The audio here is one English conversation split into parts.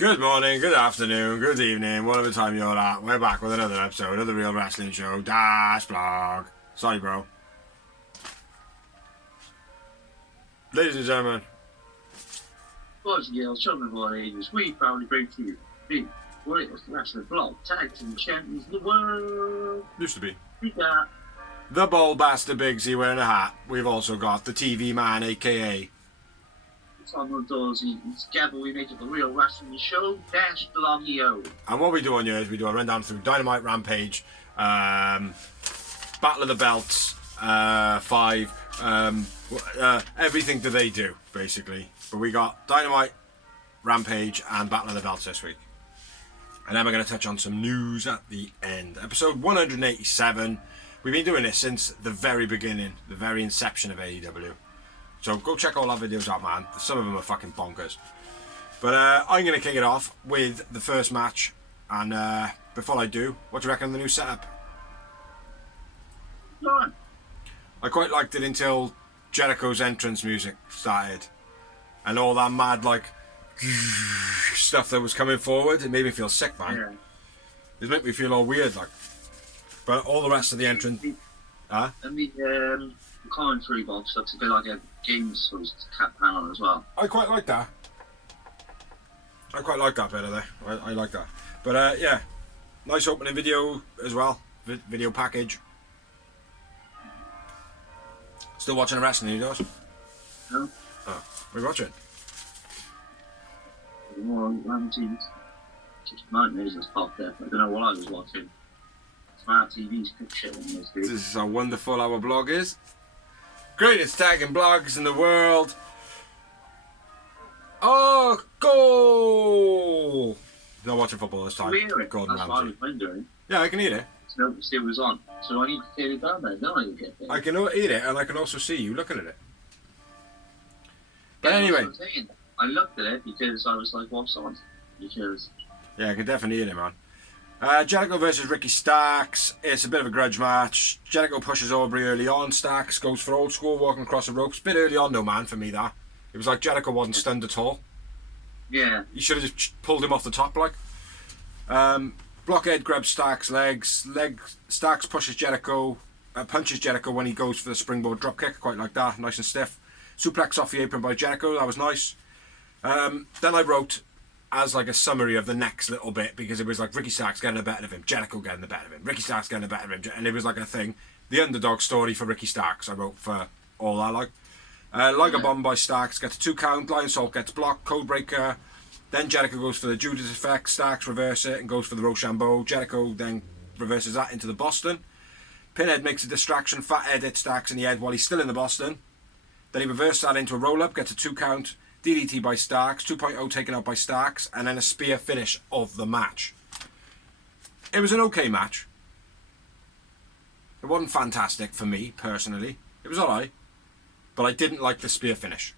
Good morning, good afternoon, good evening, whatever time you're at. We're back with another episode of the Real Wrestling Show Dash Blog. Sorry, bro. Ladies and gentlemen, boys and girls, children of all ages, we proudly bring to you the greatest wrestling blog, tag team champions in the world. used to be We got the Bold Bastard Bigsy wearing a hat. We've also got the TV Man, aka Tom Dorsey, and together we make it the Real Wrestling Show Dash Blogio. And what we do on here is we do a rundown through Dynamite, Rampage, Battle of the Belts, 5, everything that they do, basically. But we got Dynamite, Rampage, and Battle of the Belts this week. And then we're going to touch on some news at the end. Episode 187. We've been doing this since the very beginning, the very inception of AEW. So go check all our videos out, man. Some of them are fucking bonkers. But I'm going to kick it off with the first match. And before I do, what do you reckon of the new setup? None. I quite liked it until Jericho's entrance music started. And all that mad, like, stuff that was coming forward. It made me feel sick, man. Yeah. It made me feel all weird, like. But all the rest of the entrance... And the commentary box looks a bit like a games host cat panel as well. I quite like that. I quite like that bit of there. I like that. But yeah, nice opening video as well. Video package. Still watching the wrestling, you guys? No? Oh, we're watching. Just nightmares just popped up. I don't know what I was watching. Smart TV's picture on this, dude. This is how wonderful our blog is. Greatest tagging blogs in the world. Oh, goal! Not watching football this time. Gordon That's what I Ramsay. was wondering. Yeah, I can eat it. So it was on. So I need to take it down there, don't I? Get there. I can eat it, and I can also see you looking at it. But anyway. That's what I'm saying. I looked at it because I was like, what's on? Because... Yeah, I can definitely eat it, man. Jericho versus Ricky Starks. It's a bit of a grudge match. Jericho pushes Aubrey early on. Starks goes for old school, walking across the ropes. Bit early on, though, man, for me, that. It was like Jericho wasn't stunned at all. Yeah. You should have just pulled him off the top, like. Blockhead grabs Starks' legs. Starks pushes Jericho, punches Jericho when he goes for the springboard dropkick. Quite like that, nice and stiff. Suplex off the apron by Jericho, that was nice. Then I wrote as like a summary of the next little bit, because it was like Ricky Starks getting the better of him, Jericho getting the better of him, Ricky Starks getting the better of him, and it was like a thing. The underdog story for Ricky Starks, I wrote for all that, like. Liger bomb by Starks, gets a 2 count, Lion Salt gets blocked, Codebreaker. Then Jericho goes for the Judas effect, Starks reverse it and goes for the Rochambeau. Jericho then reverses that into the Boston. Pinhead makes a distraction, Fathead hits Starks in the head while he's still in the Boston. Then he reverses that into a roll-up, gets a 2 count, DDT by Starks, 2.0 taken out by Starks, and then a spear finish of the match. It was an okay match. It wasn't fantastic for me, personally. It was alright. But I didn't like the spear finish.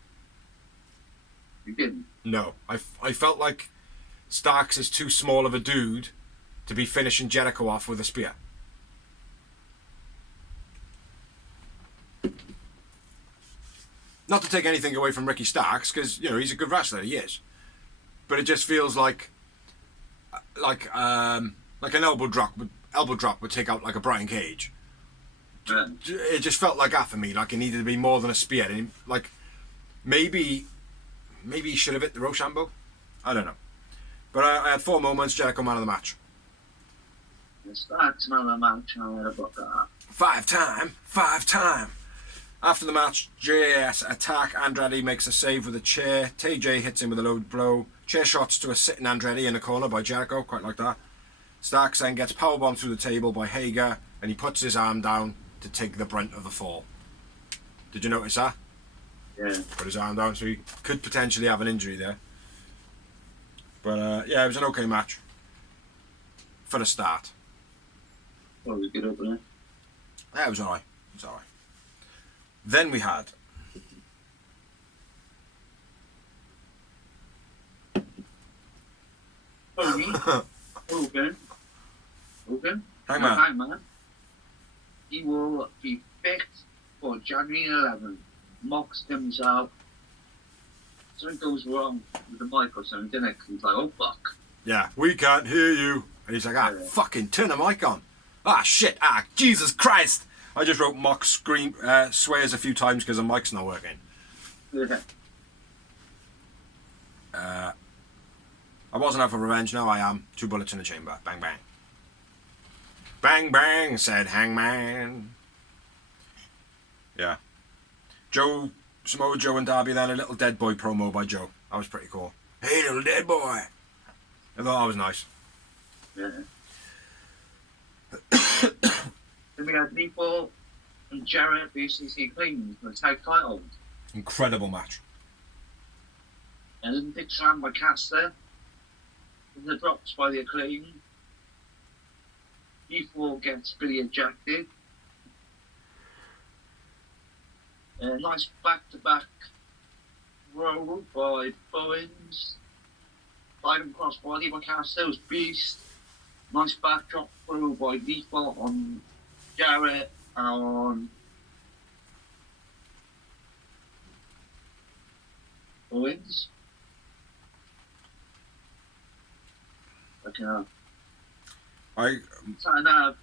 You didn't? No. I felt like Starks is too small of a dude to be finishing Jericho off with a spear. Not to take anything away from Ricky Starks, because, you know, he's a good wrestler, he is. But it just feels like an elbow drop would take out like a Brian Cage. Yeah. It just felt like that for me, like it needed to be more than a spear. And like, maybe he should have hit the Rochambeau. I don't know. But I had 4 moments, Jericho man of the match. Starks man of the match, I had a book of that. 5 time. After the match, JAS attack. Andrade makes a save with a chair. TJ hits him with a low blow. Chair shots to a sitting Andrade in the corner by Jericho. Quite like that. Starks then gets powerbombed through the table by Hager, and he puts his arm down to take the brunt of the fall. Did you notice that? Yeah. Put his arm down, so he could potentially have an injury there. But yeah, it was an okay match. For the start. Well, it was a good opener. Yeah, it was alright. Then we had Okay. Hangman. He will be fixed for January 11th. Mox himself something goes wrong with the mic or something, then he's like, oh fuck. Yeah, we can't hear you. And he's like, fucking turn the mic on. Shit, Jesus Christ. I just wrote mock scream, swears a few times because the mic's not working. Yeah. I wasn't out for revenge, now I am. 2 bullets in the chamber. Bang, bang. Bang, bang, said Hangman. Yeah. Samoa Joe and Darby then, a little dead boy promo by Joe. That was pretty cool. Hey, little dead boy. I thought that was nice. Yeah. Then we had Lethal and Jarrett BCC Clean for the tag title. Incredible match. And then big slam by Caster. And the drops by the Acclaim. Lethal gets Billy ejected. Nice back-to-back roll by Bowens. Sliding crossbody by Caster's Beast. Nice backdrop throw by Lethal on Jarrett on Bowens. Okay. Satanav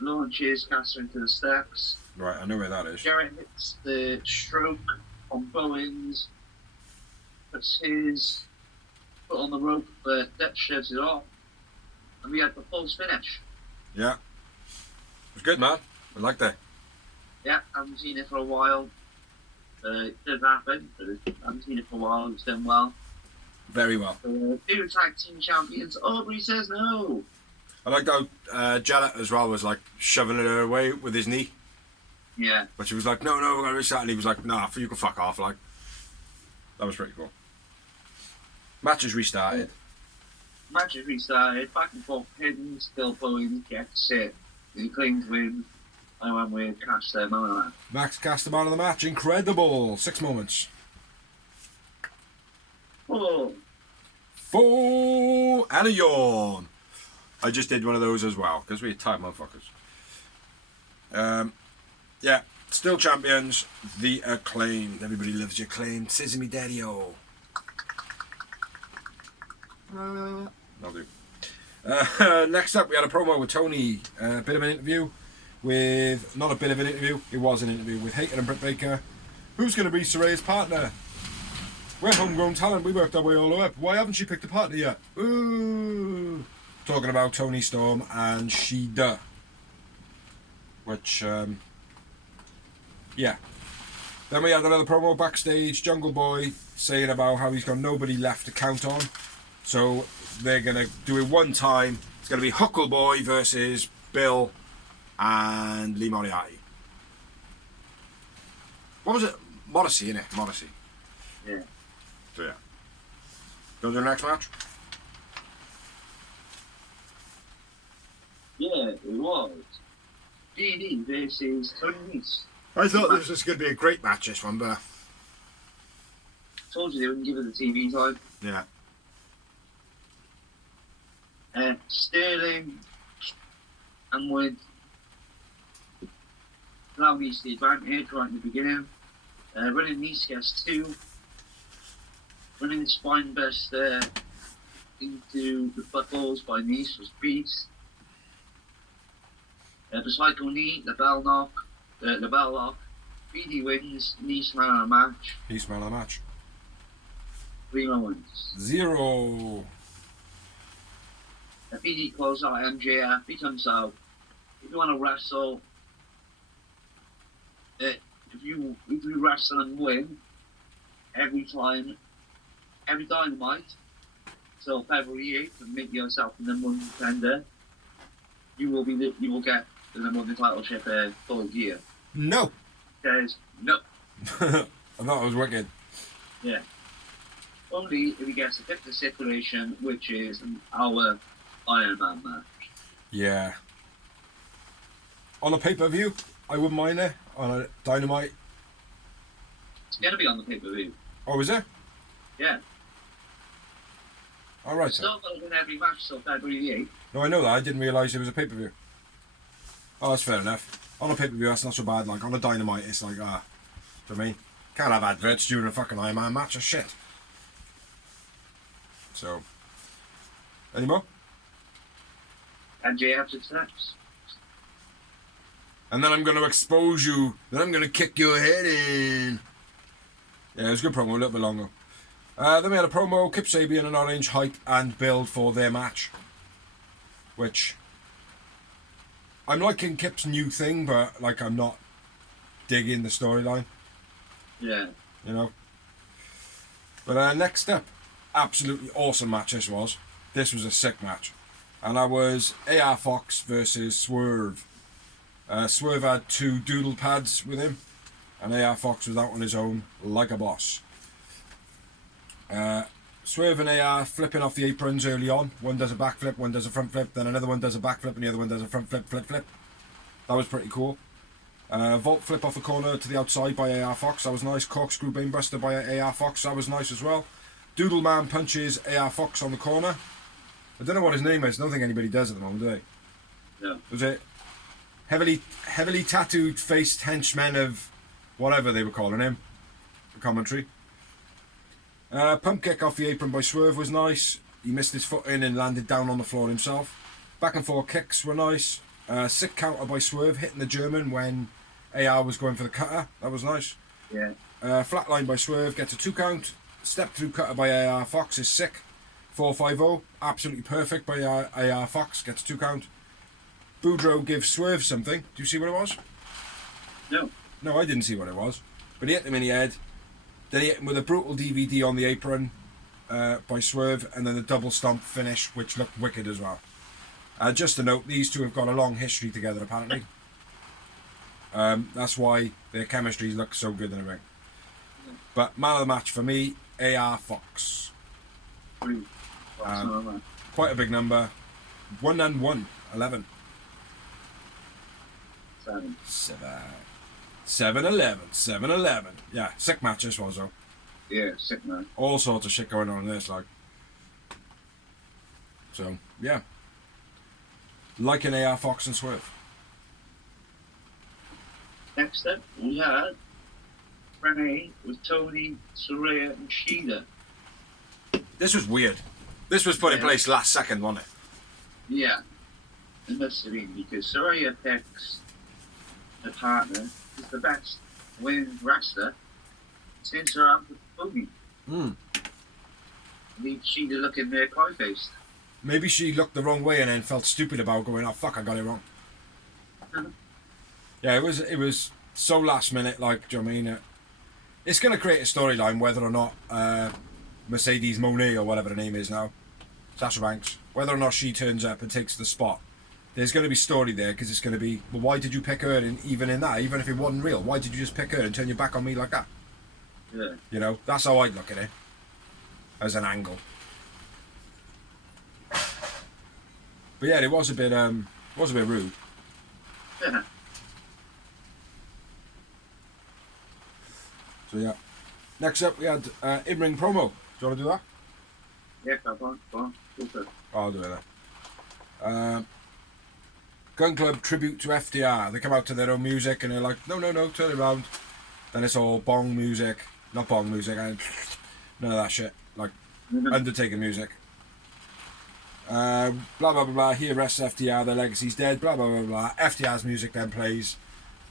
launches Caster into the steps. Right, I know where that is. Jarrett hits the stroke on Bowens. Puts his foot on the rope, but Depp shoves it off. And we had the false finish. Yeah. It was good, man. I liked that. Yeah, haven't seen it for a while. It did happen, but I haven't seen it for a while. It's done well. Very well. 2 tag team champions. Aubrey says no. I liked how Jarrett as well was like shoving it away with his knee. Yeah. But she was like, no, we're going to restart. And he was like, nah, you can fuck off. Like, that was pretty cool. Match is restarted. Match is restarted. Back and forth hidden. Still Bowens gets it. He claims win. I went with Caster, man of the match. Max Caster, man of the match. Incredible. 6 moments. 4. 4 and a yawn. I just did one of those as well because we're tight motherfuckers. Yeah, still champions. The Acclaimed. Everybody loves your Acclaimed. Sesame Daddy-O. I'll do. Next up, we had a promo with Tony. A bit of an interview with... Not a bit of an interview. It was an interview with Hayter and Britt Baker. Who's going to be Saraya's partner? We're homegrown talent. We worked our way all the way up. Why haven't she picked a partner yet? Ooh. Talking about Tony Storm and Shida. Which, yeah. Then we had another promo backstage. Jungle Boy saying about how he's got nobody left to count on. So they're going to do it one time. It's going to be Huckle Boy versus Bill and Lee Moriarty. What was it? Morrissey, innit? Morrissey. Yeah. So yeah. Go to the next match? Yeah, it was. DD versus Tony Nese. I thought this was going to be a great match, this one, but... Told you they wouldn't give it the TV time. Yeah. Sterling and Wood allow Nese the advantage right in the beginning. Running Nese gets 2. Running the spine buster into the buttholes by Nese was Beast. The cycle knee, the bell lock. BD wins, Nese man of the match. Nese man of the match. 3 moments. 0. BD calls out MJF, he comes out. If you want to wrestle, if you wrestle and win every Dynamite till February 8th and make yourself the number 1 contender, you will get the number 1 title ship full year. No. Says no. I thought it was wicked. Yeah. Only if he gets a fitness stipulation, which is our Iron Man match. Yeah. On a pay-per-view, I wouldn't mind it. On a Dynamite. It's going to be on the pay-per-view. Oh, is it? Yeah. Alright, It's still going to win every match till February 8th. No, I know that. I didn't realise it was a pay-per-view. Oh, that's fair enough. On a pay-per-view, that's not so bad. Like, on a Dynamite, it's like, do you know what I mean? Can't have adverts during a fucking Iron Man match or shit. So, any more? And Jay after snaps. And then I'm going to expose you. Then I'm going to kick your head in. Yeah, it was a good promo, a little bit longer. Then we had a promo, Kip Sabian and Orange hype and build for their match. Which, I'm liking Kip's new thing, but like I'm not digging the storyline. Yeah. You know. But next up, absolutely awesome match this was. This was a sick match. And that was AR Fox versus Swerve. Swerve had 2 doodle pads with him. And AR Fox was out on his own like a boss. Swerve and AR flipping off the aprons early on. One does a backflip, one does a front flip, then another one does a backflip, and the other one does a front flip, flip. That was pretty cool. Vault flip off the corner to the outside by AR Fox. That was nice. Corkscrew Banebuster by AR Fox. That was nice as well. Doodle Man punches AR Fox on the corner. I don't know what his name is. I don't think anybody does at the moment, do they? No. Was it heavily tattooed faced henchmen of whatever they were calling him? The commentary. Pump kick off the apron by Swerve was nice. He missed his foot in and landed down on the floor himself. Back and forth kicks were nice. Sick counter by Swerve hitting the German when AR was going for the cutter. That was nice. Yeah. Flatline by Swerve gets a 2 count. Step through cutter by AR Fox is sick. 450. Absolutely perfect by AR Fox. Gets a 2 count. Boudreaux gives Swerve something. Do you see what it was? No. No, I didn't see what it was. But he hit him in the head. Then he hit him with a brutal DVD on the apron by Swerve. And then the double stomp finish, which looked wicked as well. Just to note, these two have got a long history together, apparently. That's why their chemistry looks so good in the ring. But man of the match for me, AR Fox. Quite a big number. 1 and 1. 11. 7. 7-11. 7-11. Yeah, sick match this was though. Yeah, sick man. All sorts of shit going on in this, like. So, yeah. Like an AR Fox and Swerve. Next up, we had Renee with Tony, Saraya, and Sheila. This was weird. This was put in place last second, wasn't it? Yeah. It must have been because Saraya picks the partner is the best women's wrestler since her after Boogie. Leaves Sheila looking there pie-faced. Maybe she looked the wrong way and then felt stupid about going, oh fuck, I got it wrong. Yeah, it was so last minute, like, do you know what I mean? It's going to create a storyline whether or not Mercedes Monet or whatever her name is now, Sasha Banks, whether or not she turns up and takes the spot. There's going to be story there because it's going to be, well, why did you pick her even in that? Even if it wasn't real, why did you just pick her and turn your back on me like that? Yeah. You know, that's how I'd look at it, as an angle. But yeah, it was a bit rude. Yeah. So yeah. Next up, we had in-ring promo. Do you want to do that? Yeah, come on. Okay. I'll do it then. Gun Club tribute to FDR. They come out to their own music and they're like, no, turn it around. Then it's all bong music. Not bong music, and none of that shit. Like Undertaker music. Blah, blah, blah, blah. He arrests FDR, their legacy's dead. Blah, blah, blah, blah. FDR's music then plays.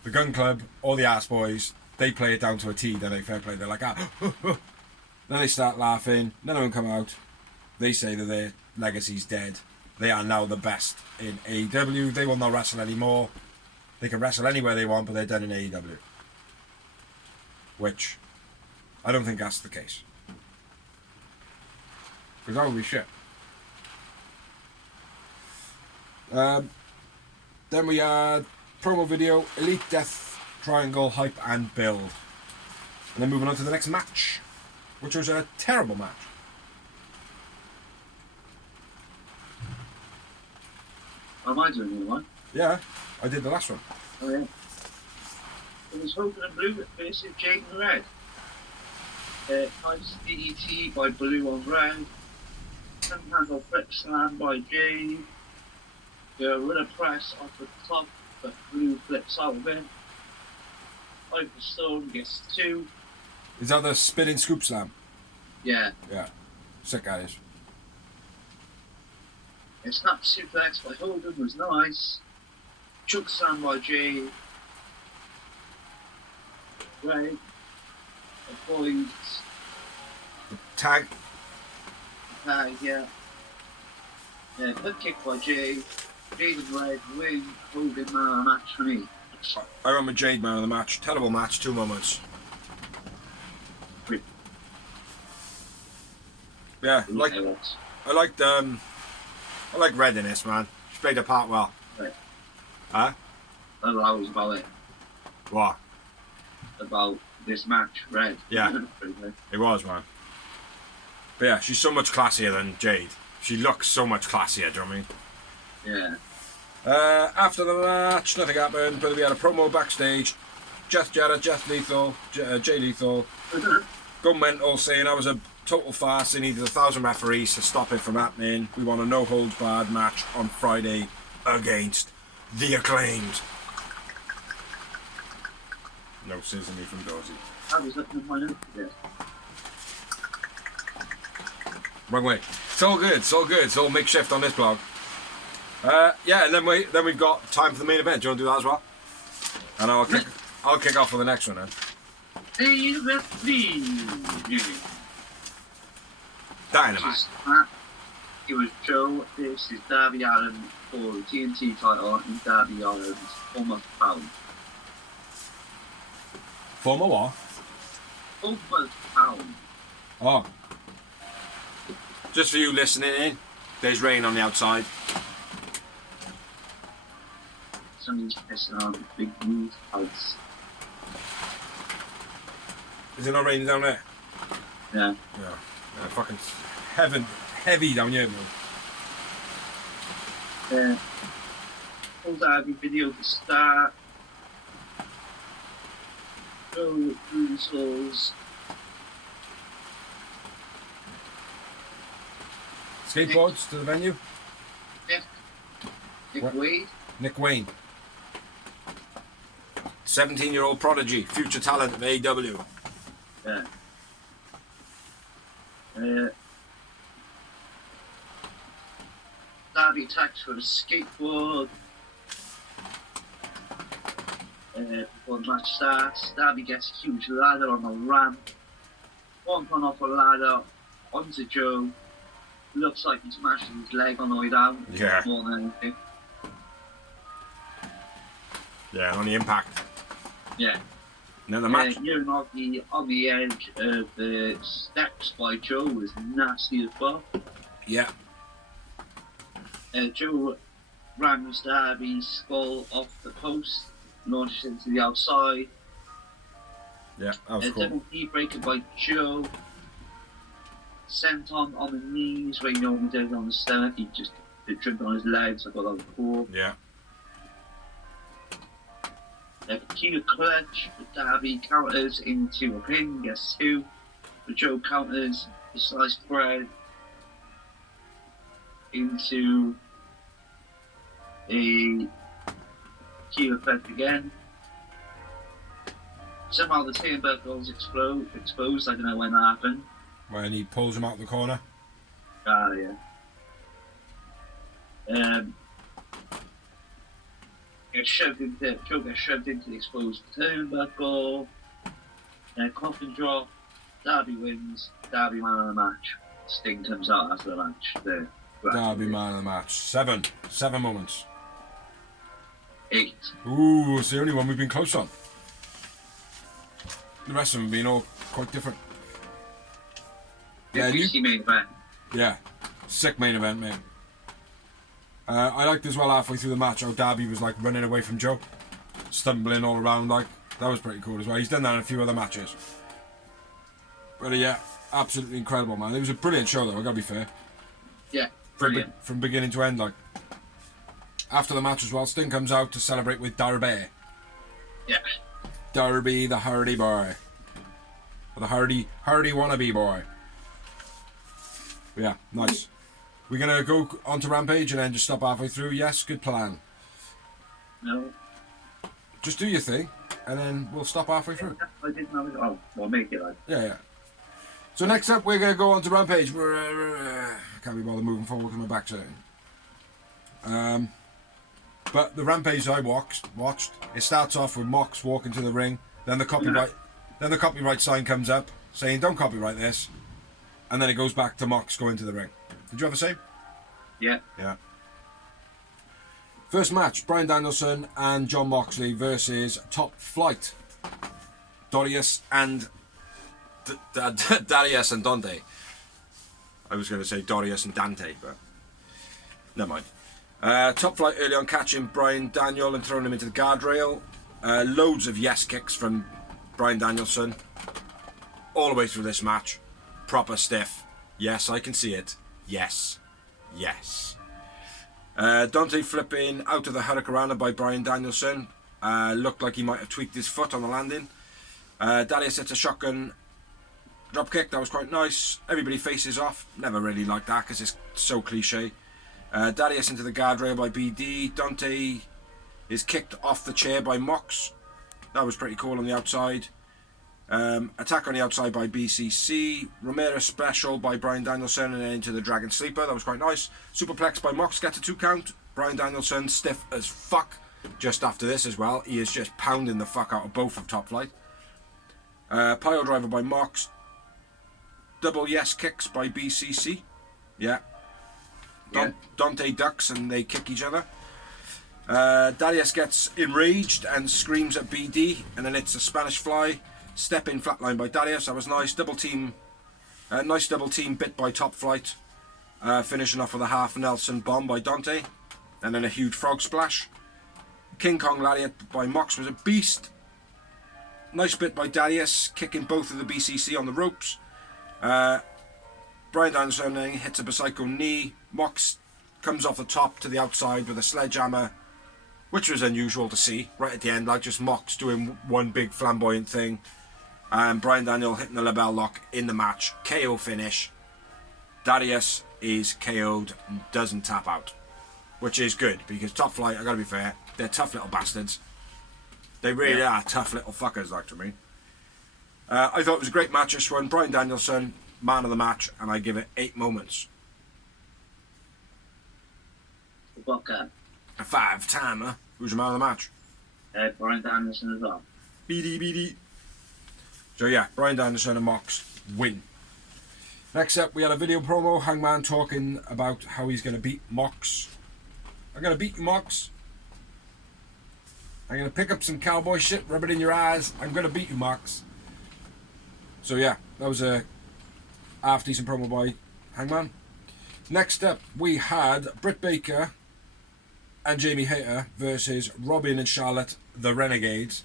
The Gun Club, all the ass boys, they play it down to a T. Then they fair play. They're like, ah. Then they start laughing. None of them come out. They say that their legacy's dead. They are now the best in AEW. They will not wrestle anymore. They can wrestle anywhere they want, but they're done in AEW. Which, I don't think that's the case. Because that would be shit. Then we had promo video, Elite Death Triangle hype and build. And then moving on to the next match, which was a terrible match. Am I doing the one? Yeah, I did the last one. Oh yeah. It was Hogan and Blue versus Jade and Red. Nice DDT by Blue on Red. Handle flip slam by Jade. Gorilla press off the top, but Blue flips out of it. Piper Stone gets 2. Is that the spinning scoop slam? Yeah. Yeah. Sick, that is. A snap suplex by Hogan was nice. Choke slam by Jay. Ray. Avoids. Tag. Yeah. Good kick by Jay. Jade and Red win. Hogan man of the match for me. I remember Jade man of the match. Terrible match, 2 moments. Great. Yeah, I liked Red in this, man. She played the part well. Right. Huh? That's what I was about it. What? About this match, Red. Yeah. It was, man. But yeah, she's so much classier than Jade. She looks so much classier, do you know what I mean? Yeah. After the match, nothing happened, but we had a promo backstage. Jeff Jarrett, Jeff Lethal, Jay Lethal, go mental, saying I was a total farce. They needed 1,000 referees to stop it from happening. We want a no-holds-barred match on Friday against The Acclaimed. No scissor me from Dorsey. I was looking at my notes today. Wrong way. It's all good. It's all good. It's all makeshift on this blog. Yeah, and then we've got time for the main event. Do you want to do that as well? And I'll kick off for the next one then. Hey, referee. Dynamite. It was Joe versus Darby Allin for the TNT title and Darby Allin's almost pound. Former what? Almost pound. Oh. Just for you listening in, there's rain on the outside. Somebody's pissing on the big roof house. Is it not raining down there? Yeah. Yeah, fucking heavy down here, man. Yeah. Full Darby video to start. Go through the souls. Skateboards to the venue. Nick Wade. Nick Wayne. 17-year-old prodigy, future talent of AEW. Yeah. Darby attacks for a skateboard. Before the match starts, Darby gets a huge ladder on the ramp. One off a ladder onto Joe. Looks like he smashes his leg on the way down. Yeah. More than anything. Yeah, on the impact. Yeah. And then the match. Hearing on the edge of the steps by Joe was nasty as well. Yeah. Joe rams Darby's skull off the post, launches into the outside. Yeah, that was cool. Double knee breaker by Joe. Sent on the knees where he normally does on the stomach. He just jumped on his legs. I thought that was cool. Yeah. Key clutch, but Darby counters into a pin, gets 2. But Joe counters the sliced bread into a key clutch again. Somehow the turnbuckles exposed. I don't know when that happened. When he pulls him out the corner. Ah, yeah. Joe gets shoved into the exposed turnbuckle. Coffin drop. Darby wins. Darby man of the match. Sting comes out after the match. Darby man of the match. 7 moments. 8. Ooh, it's the only one we've been close on. The rest of them have been all quite different. Yeah, you main event. Yeah, sick main event, mate. I liked as well halfway through the match how Darby was like running away from Joe, stumbling all around. Like that was pretty cool as well. He's done that in a few other matches. But yeah, absolutely incredible, man. It was a brilliant show, though. I gotta be fair. Yeah, brilliant. From beginning to end, like. After the match as well, Sting comes out to celebrate with Darby. Yeah. Darby, the Hardy boy, or the Hardy wannabe boy. Yeah, nice. We're gonna go on to Rampage and then just stop halfway through. Yes, good plan. No. Just do your thing, and then we'll stop halfway through. I didn't know it. Oh, well, make it like. Yeah. So next up, we're gonna go on to Rampage. Can't be bothered moving forward because my back's hurting. But the Rampage I watched, it starts off with Mox walking to the ring, then the copyright sign comes up saying don't copyright this, and then it goes back to Mox going to the ring. Did you have the same? Yeah. Yeah. First match, Bryan Danielson and Jon Moxley versus Top Flight, Darius and Darius and Dante. I was going to say Darius and Dante, but never mind. Top Flight early on catching Bryan Daniel and throwing him into the guardrail. Loads of yes kicks from Bryan Danielson all the way through this match. Proper stiff. Yes, I can see it. Yes. Yes. Dante flipping out of the Hurricanrana by Bryan Danielson. Looked like he might have tweaked his foot on the landing. Darius hits a shotgun dropkick. That was quite nice. Everybody faces off. Never really liked that because it's so cliche. Darius into the guardrail by BD. Dante is kicked off the chair by Mox. That was pretty cool on the outside. Attack on the outside by BCC. Romero special by Bryan Danielson and then into the Dragon Sleeper. That was quite nice. Superplex by Mox. Gets a 2 count. Bryan Danielson stiff as fuck just after this as well. He is just pounding the fuck out of both of Top Flight. Pile driver by Mox. Double yes kicks by BCC. Yeah. Dante ducks and they kick each other. Darius gets enraged and screams at BD, and then it's a Spanish Fly. Step in flatline by Darius. That was nice. Double team. Nice double team bit by Top Flight. Finishing off with a half Nelson bomb by Dante, and then a huge frog splash. King Kong lariat by Mox was a beast. Nice bit by Darius, kicking both of the BCC on the ropes. Bryan Danielson hits a Psycho knee. Mox comes off the top to the outside with a sledgehammer, which was unusual to see right at the end, like just Mox doing one big flamboyant thing. And Bryan Daniel hitting the label lock in the match. KO finish. Darius is KO'd and doesn't tap out, which is good because Top Flight, I gotta be fair, they're tough little bastards. They really are tough little fuckers, like to me. I thought it was a great match this one. Bryan Danielson, man of the match, and I give it 8 moments. Booker. A 5-timer. Who's your man of the match? Bryan Danielson as well. BD. So yeah, Bryan Danielson and Mox win. Next up, we had a video promo. Hangman talking about how he's going to beat Mox. I'm going to beat you, Mox. I'm going to pick up some cowboy shit, rub it in your eyes. I'm going to beat you, Mox. So yeah, that was a half-decent promo by Hangman. Next up, we had Britt Baker and Jamie Hayter versus Robin and Charlotte, the Renegades.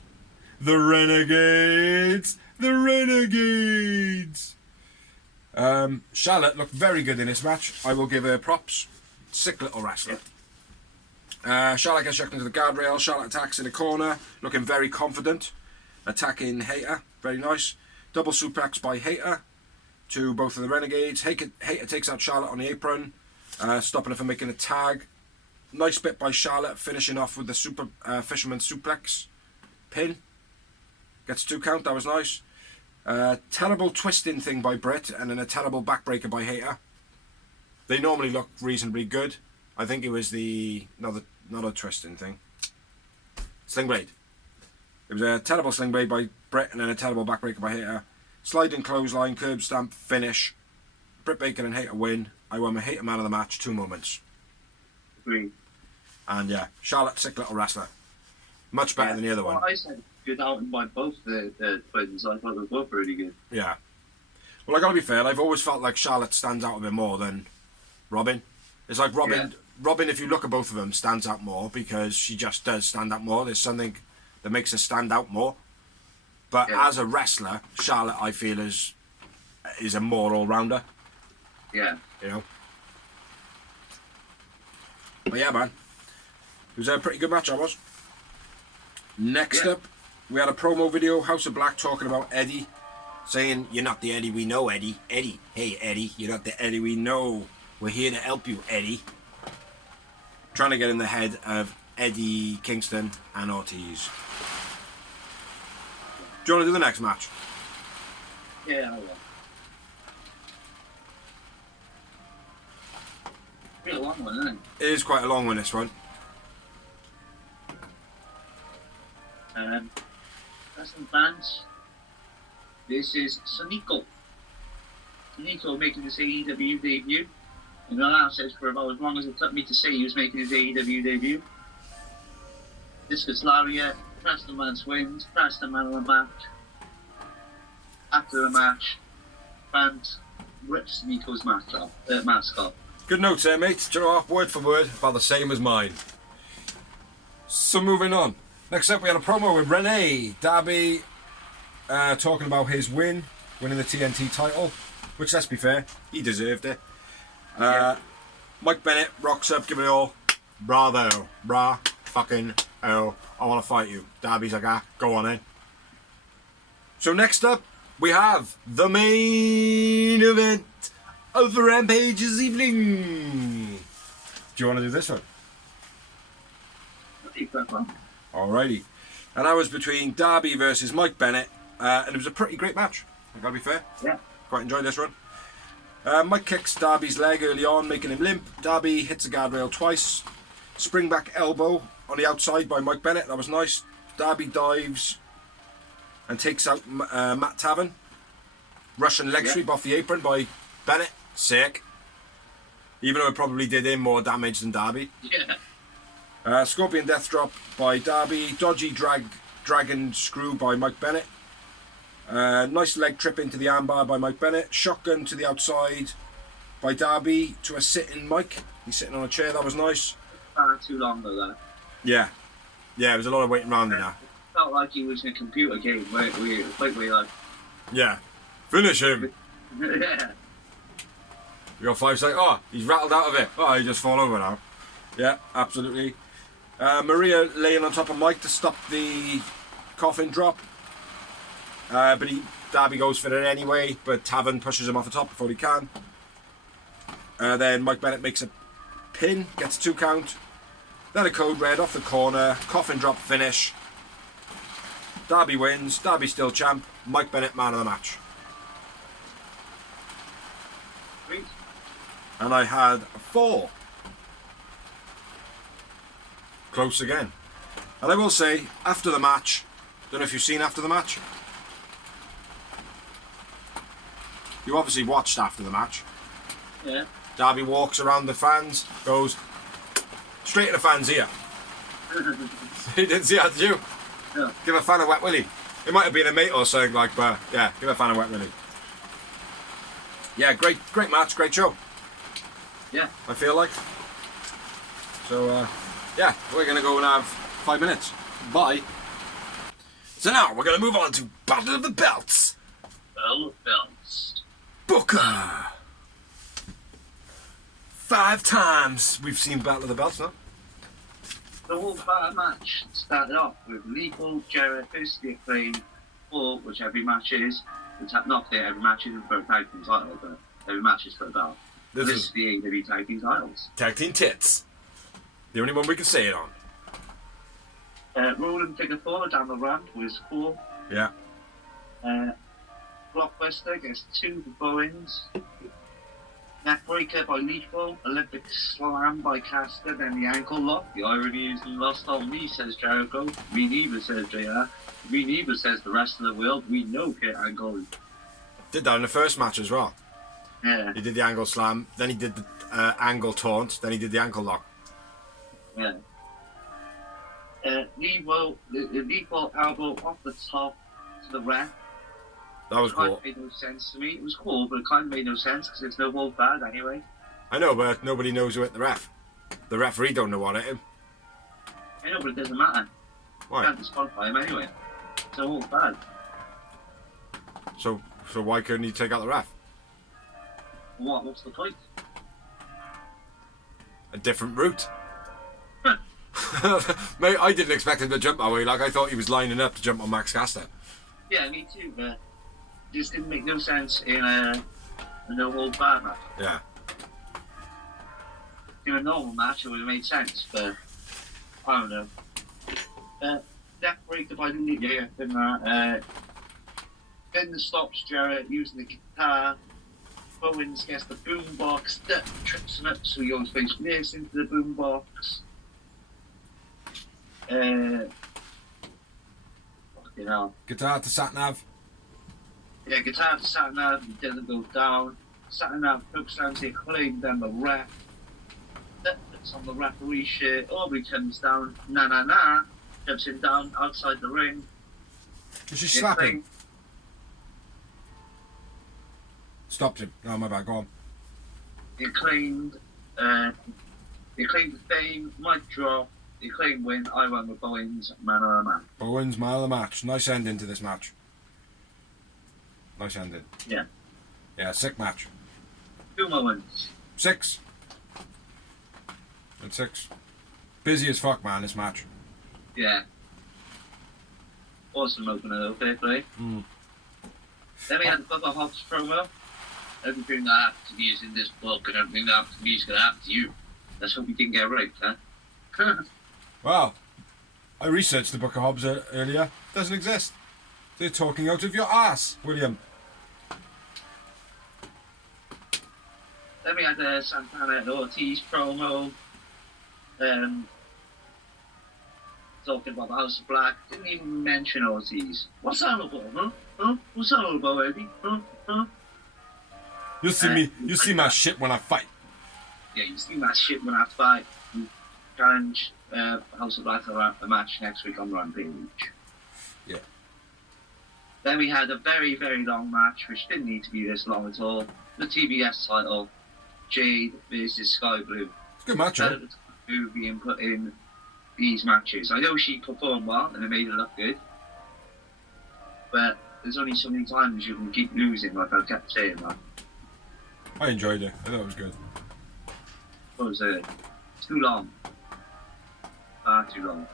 The Renegades! The Renegades! Charlotte looked very good in this match. I will give her props. Sick little wrestler. Charlotte gets chucked into the guardrail. Charlotte attacks in the corner, looking very confident. Attacking Hayter. Very nice. Double suplex by Hayter to both of the Renegades. Hayter takes out Charlotte on the apron, stopping her from making a tag. Nice bit by Charlotte, finishing off with the super fisherman suplex pin. Gets a 2 count. That was nice. Terrible twisting thing by Britt, and then a terrible backbreaker by Hayter. They normally look reasonably good. I think it was not a twisting thing. Sling blade. It was a terrible sling blade by Britt, and then a terrible backbreaker by Hayter. Sliding clothesline, curb stamp, finish. Britt Baker and Hayter win. I won my Hayter man of the match. 2 moments. Agreed. And yeah, Charlotte, sick little wrestler. Much better than the other one. I said good outing by both the twins. I thought they were both really good. Yeah. Well, I gotta be fair, I've always felt like Charlotte stands out a bit more than Robin. It's like Robin, if you look at both of them, stands out more because she just does stand out more. There's something that makes her stand out more. But as a wrestler, Charlotte, I feel, is a more all-rounder. Yeah. You know? But yeah, man. It was a pretty good match, I was. Next up, we had a promo video, House of Black, talking about Eddie. Saying, you're not the Eddie we know, Eddie. Eddie. Hey, Eddie, you're not the Eddie we know. We're here to help you, Eddie. Trying to get in the head of Eddie Kingston and Ortiz. Do you want to do the next match? Yeah, I will. Pretty long one, isn't It is quite a long one, this one. it? Wrestling fans. This is Sonico. Sonico making his AEW debut. And the last says for about as long as it took me to say he was making his AEW debut. Discus Lariat, Preston Man's wins, Preston Man of the match. After the match, fans rips Sonico's mask off. Good notes there, mate. Do you know what? Word for word, about the same as mine. So moving on. Next up, we had a promo with Renee Darby talking about his winning the TNT title, which, let's be fair, he deserved it. Mike Bennett rocks up, giving it all. Bravo, brah, fucking oh, I want to fight you. Darby's like, go on in. So next up, we have the main event of the Rampage this evening. Do you want to do this one? I'll take that one. Alrighty. And that was between Darby versus Mike Bennett, and it was a pretty great match. I gotta be fair. Yeah. Quite enjoyed this one. Mike kicks Darby's leg early on, making him limp. Darby hits the guardrail twice. Springback elbow on the outside by Mike Bennett. That was nice. Darby dives and takes out Matt Taven. Russian leg sweep off the apron by Bennett. Sick. Even though it probably did him more damage than Darby. Yeah. Scorpion death drop by Darby. Dodgy dragon screw by Mike Bennett. Nice leg trip into the armbar by Mike Bennett. Shotgun to the outside by Darby to a sitting Mike. He's sitting on a chair. That was nice. Far too long though, that. Yeah. Yeah, there was a lot of waiting around in that. It felt like he was in a computer game where we like. Yeah. Finish him. Yeah. We got 5 seconds. Oh, he's rattled out of it. Oh, he just fall over now. Yeah, absolutely. Maria laying on top of Mike to stop the coffin drop. But Darby goes for it anyway, but Taven pushes him off the top before he can. Then Mike Bennett makes a pin, gets a 2 count. Then a code red off the corner, coffin drop finish. Darby wins, Darby still champ, Mike Bennett man of the match. Sweet. And I had 4. Close again. And I will say, after the match, don't know if you've seen after the match. You obviously watched after the match. Yeah. Darby walks around the fans, goes straight to the fans' ear. You didn't see that, did you? Yeah. Give a fan a wet willy. It might have been a mate or something like, but yeah, give a fan a wet willy. Yeah, great match, great show. Yeah. I feel like. So, yeah, we're going to go and have 5 minutes. Bye. So now, we're going to move on to Battle of the Belts. Battle of Belts. Booker. 5 times we've seen Battle of the Belts now. The whole match started off with Lethal, Jarrett, first the Acclaim, or which every match is. It's not that every match isn't for a tag team title, but every match is for a belt. This is the AEW tag team titles. Tag team tits. The only one we can say it on. Roland figure 4 down the ramp was 4. Yeah. Blockbuster gets 2 for Bowens. Neckbreaker by Lethal. Olympic Slam by Caster. Then the ankle lock. The irony is he lost on me, says Jericho. Me neither, says JR. Me neither, says the rest of the world. We know Kurt Angle. Did that in the first match as well. Yeah. He did the angle slam, then he did the angle taunt, then he did the ankle lock. Yeah. Lethal elbow off the top to the ref. That was Kind cool. of made no sense to me. It was cool, but it kind of made no sense because it's no hold bad anyway. I know, but nobody knows who hit the ref. The referee don't know what hit him. I know, but it doesn't matter. You Why? can't disqualify him anyway. It's no hold bad. So why couldn't he take out the ref? What's the point? A different route. Mate, I didn't expect him to jump that way. Like, I thought he was lining up to jump on Max Caster. Yeah, me too, but it just didn't make no sense in a no hold bad match. Yeah. In a normal match, it would have made sense, but I don't know. Neck breaker by then the stops Jarrett using the guitar. Bowens gets the boombox that trips him up, so he goes face first into the boombox. Fucking hell. Guitar to Satnav. Yeah, guitar to Satnav, he doesn't go down. Satnav hooks down to Acclaim, then the ref. That puts on the referee shirt. Aubrey comes down, na, jumps him down outside the ring. Was she slapping? Stopped him. Oh, my bad, go on. The Acclaimed fame, mic drop. The Acclaimed win. I won with Bowens, man of the match. Bowens, man of the match. Nice ending to this match. Nice ending. Yeah. Yeah, sick match. 2 moments. 6. And 6. Busy as fuck, man, this match. Yeah. Awesome opener though, fair play. Mm. Then we had the Bubba Hobbs promo. Everything that happened to me is in this book, and everything that happened to me is going to happen to you. Let's hope we didn't get raped, huh? Well, I researched the Book of Hobbs earlier. Doesn't exist. They're talking out of your ass, William. Then we had the Santana and Ortiz promo. Talking about the House of Black. Didn't even mention Ortiz. What's that all about, huh? What's that all about, Eddie? Huh? You see me. You see my shit when I fight. Yeah, you see my shit when I fight. You challenge House of Black for a match next week on Rampage. Yeah. Then we had a very, very long match, which didn't need to be this long at all. The TBS title, Jade versus Sky Blue. It's a good match, eh? Who being put in these matches. I know she performed well and it made her look good, but there's only so many times you can keep losing, like I kept saying that. I enjoyed it. I thought it was good. What was it? Too long. Far too long.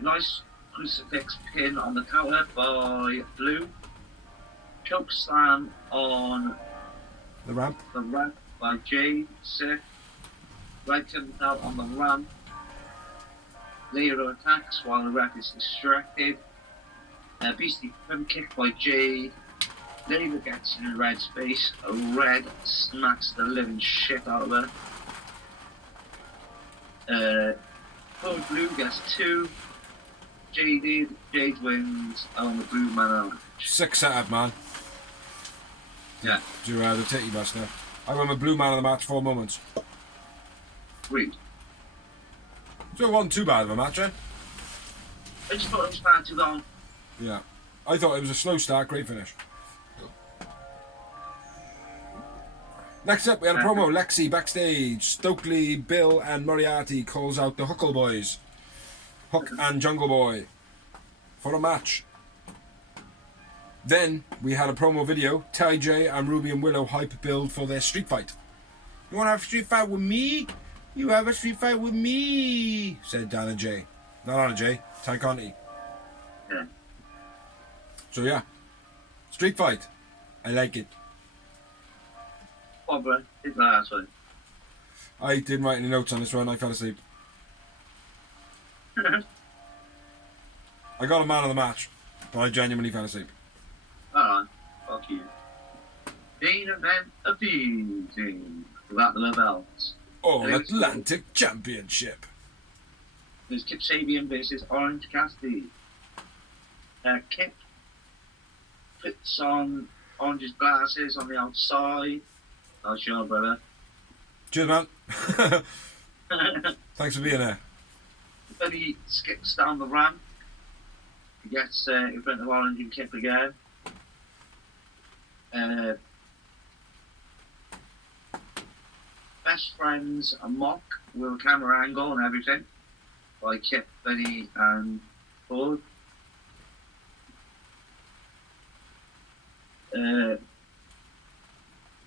Nice crucifix pin on the counter by Blue. Choke slam on The ramp. by Jade. Sick. Right comes out on the ramp. Later attacks while the ref is distracted. Beastie pin kick by Jade. Later gets in a red space. A red smacks the living shit out of her. Code Blue gets 2. Jade wins on the Blue man. Sick setup, man. Yeah. To the titty buster. I won a blue man of the match 4 moments. Sweet. So it wasn't too bad of a match, eh? I just thought it was far too long. Yeah. I thought it was a slow start, great finish. Next up, we had a promo. Lexi backstage. Stokely, Bill, and Moriarty calls out the Huckle Boys. Hook and Jungle Boy. For a match. Then, we had a promo video. Ty J and Ruby and Willow hype build for their street fight. You want to have a street fight with me? You have a street fight with me, said Dana J. Not Dana J, Ty Conti. Yeah. So yeah, street fight. I like it. Oh, bro. It's my ass one. I didn't write any notes on this one. I fell asleep. I got a man of the match, but I genuinely fell asleep. Alright, fuck you. Main event of the evening. Without the belts. All Atlantic Championship. There's Kip Sabian versus Orange Cassidy. Kip puts on Orange's glasses on the outside. Oh, sure, brother. Cheers, man. Thanks for being there. Then he skips down the ramp. He gets in front of Orange and Kip again. Best friends and mock with a camera angle and everything by Kip, Benny, and Ford.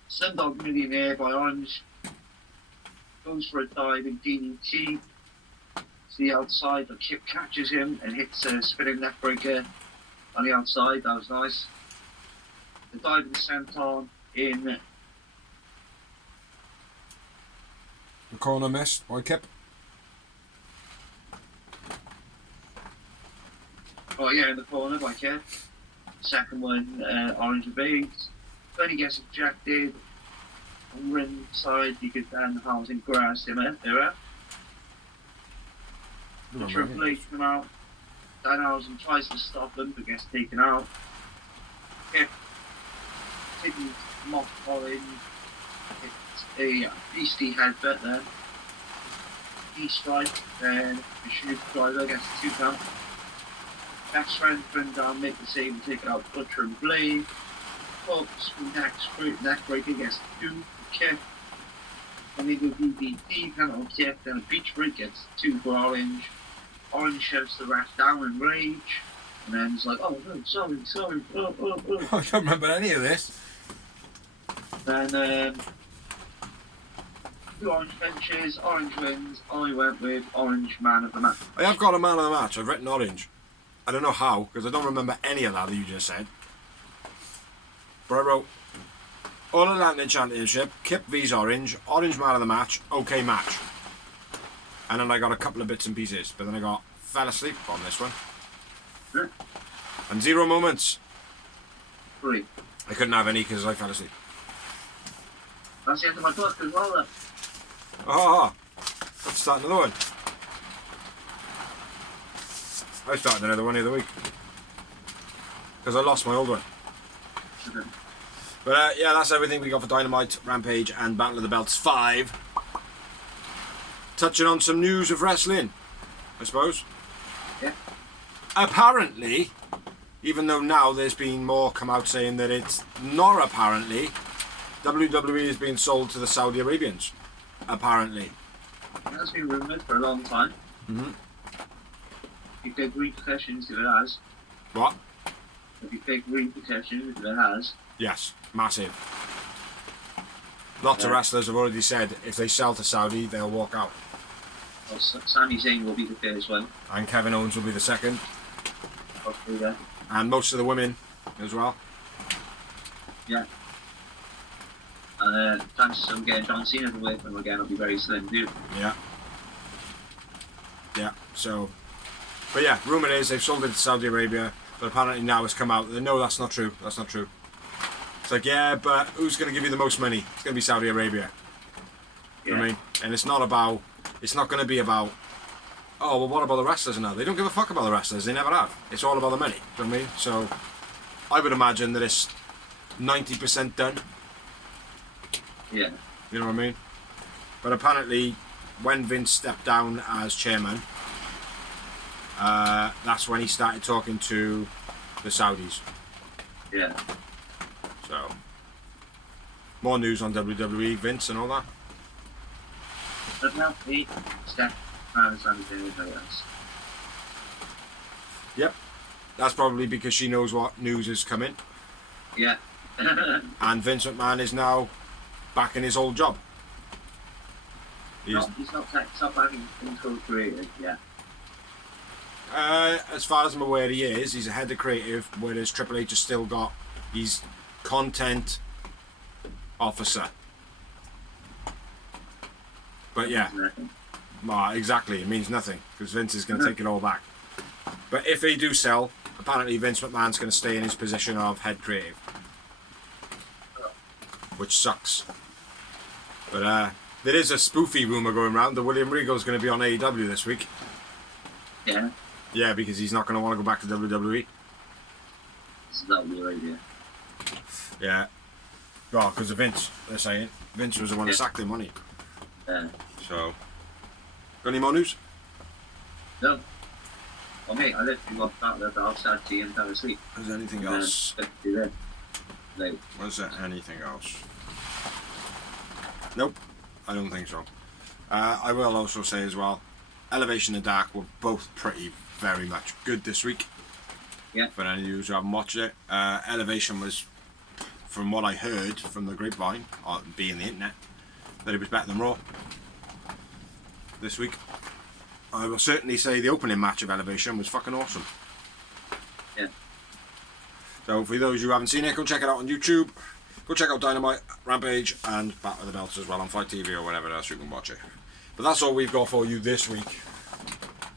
Sundog Millionaire by Orange goes for a dive in DDT. To the outside, but Kip catches him and hits a spinning neck breaker on the outside. That was nice. The diving senton in The corner missed by Kip. in the corner by Kip. Second one, Orange evades. when he gets ejected, on ringside, you could then housing grass him in there. The Triple H come out, Danhausen tries to stop him, but gets taken out. Kick, taking mock Orange, it's a beastly headbutt there. Knee strike, then the shoot driver gets the 2 count. Next round, bring down, make the save and take out Butcher and Blade. Focus from neck breaker gets 2 kick. Then they go DDT, penalty kick, then a beach break gets 2 for Orange. Orange shoves the ref down in rage, and then it's like, oh no, sorry, I don't remember any of this. Then 2 Orange benches, Orange wins. I went with Orange man of the match. I have got a man of the match. I've written Orange. I don't know how, because I don't remember any of that you just said. But I wrote All Atlantic Championship, Kip vs Orange, Orange man of the match, okay match. And then I got a couple of bits and pieces, but then I fell asleep on this one. Yeah. And 0 moments. 3. I couldn't have any because I fell asleep. That's the end of my book as well, then. Oh, let's start another one. I started another one the other week. Because I lost my old one. But yeah, that's everything we got for Dynamite, Rampage and Battle of the Belts 5. Touching on some news of wrestling, I suppose. Yeah. Apparently, even though now there's been more come out saying that it's not apparently, WWE is being sold to the Saudi Arabians. Apparently. That's been rumoured for a long time. Mm-hmm. Be big repercussions if it has. What? There'll be big repercussions if it has. Yes, massive. Lots of wrestlers have already said if they sell to Saudi, they'll walk out. Well, Sami Zayn will be the first one. And Kevin Owens will be the second. Hopefully, yeah. And most of the women as well. Yeah. And chances of getting John Cena to work with him again will be very slim too. Yeah. Yeah, so... But yeah, rumour is they've sold it to Saudi Arabia, but apparently now it's come out that no, that's not true, that's not true. It's like, yeah, but who's going to give you the most money? It's going to be Saudi Arabia. You know what I mean? And it's not going to be about, oh, well, what about the wrestlers now? They don't give a fuck about the wrestlers, they never have. It's all about the money, you know what I mean? So, I would imagine that it's 90% done. Yeah. You know what I mean? But apparently, when Vince stepped down as chairman, that's when he started talking to the Saudis. Yeah. So, more news on WWE, Vince and all that. But now, he stepped down something else. Yep. That's probably because she knows what news is coming. Yeah. And Vince McMahon is now back in his old job. He's not back in co-creative yet. As far as I'm aware, he is. He's a head of creative, whereas Triple H has still got... He's content officer. But yeah. Well, exactly. It means nothing, because Vince is going to take it all back. But if they do sell, apparently Vince McMahon's going to stay in his position of head creative. Which sucks. But there is a spoofy rumour going around that William Regal's going to be on AEW this week. Yeah. Yeah, because he's not going to want to go back to WWE. That would be a good idea. Yeah. Well, because of Vince, they're saying. Vince was the one who sacked him, wasn't he? Yeah. So. Got any more news? No. Well, mate, I literally walked out there, but I was sad to and fell asleep. Is there anything else? Like, Was there anything else? Nope. I don't think so. I will also say as well, Elevation and Dark were both very much good this week. Yeah. For any of you who haven't watched it, Elevation was, from what I heard from the grapevine, or being the internet, that it was better than Raw this week. I will certainly say the opening match of Elevation was fucking awesome. Yeah. So for those who haven't seen it, go check it out on YouTube. Go check out Dynamite, Rampage, and Battle of the Belts as well on Fight TV or wherever else you can watch it. But that's all we've got for you this week.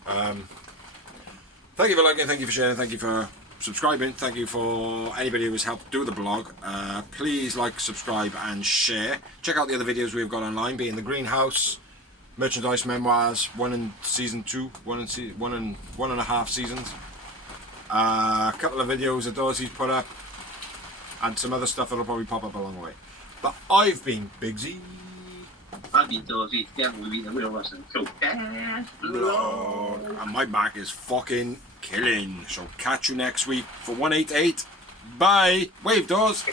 Thank you for liking, thank you for sharing, thank you for subscribing. Thank you for anybody who has helped do the blog. Please like, subscribe and share. Check out the other videos we've got online, being the Greenhouse, Merchandise Memoirs, 1 and season 2, 1.5 seasons. A couple of videos that Dawsey's put up, and some other stuff that'll probably pop up along the way. But I've been Big Z. I've been Dawsey, devil with me, the real wrestling. So, Lord, and my back is fucking killing. So catch you next week for 188. Bye. Wave, Dawes.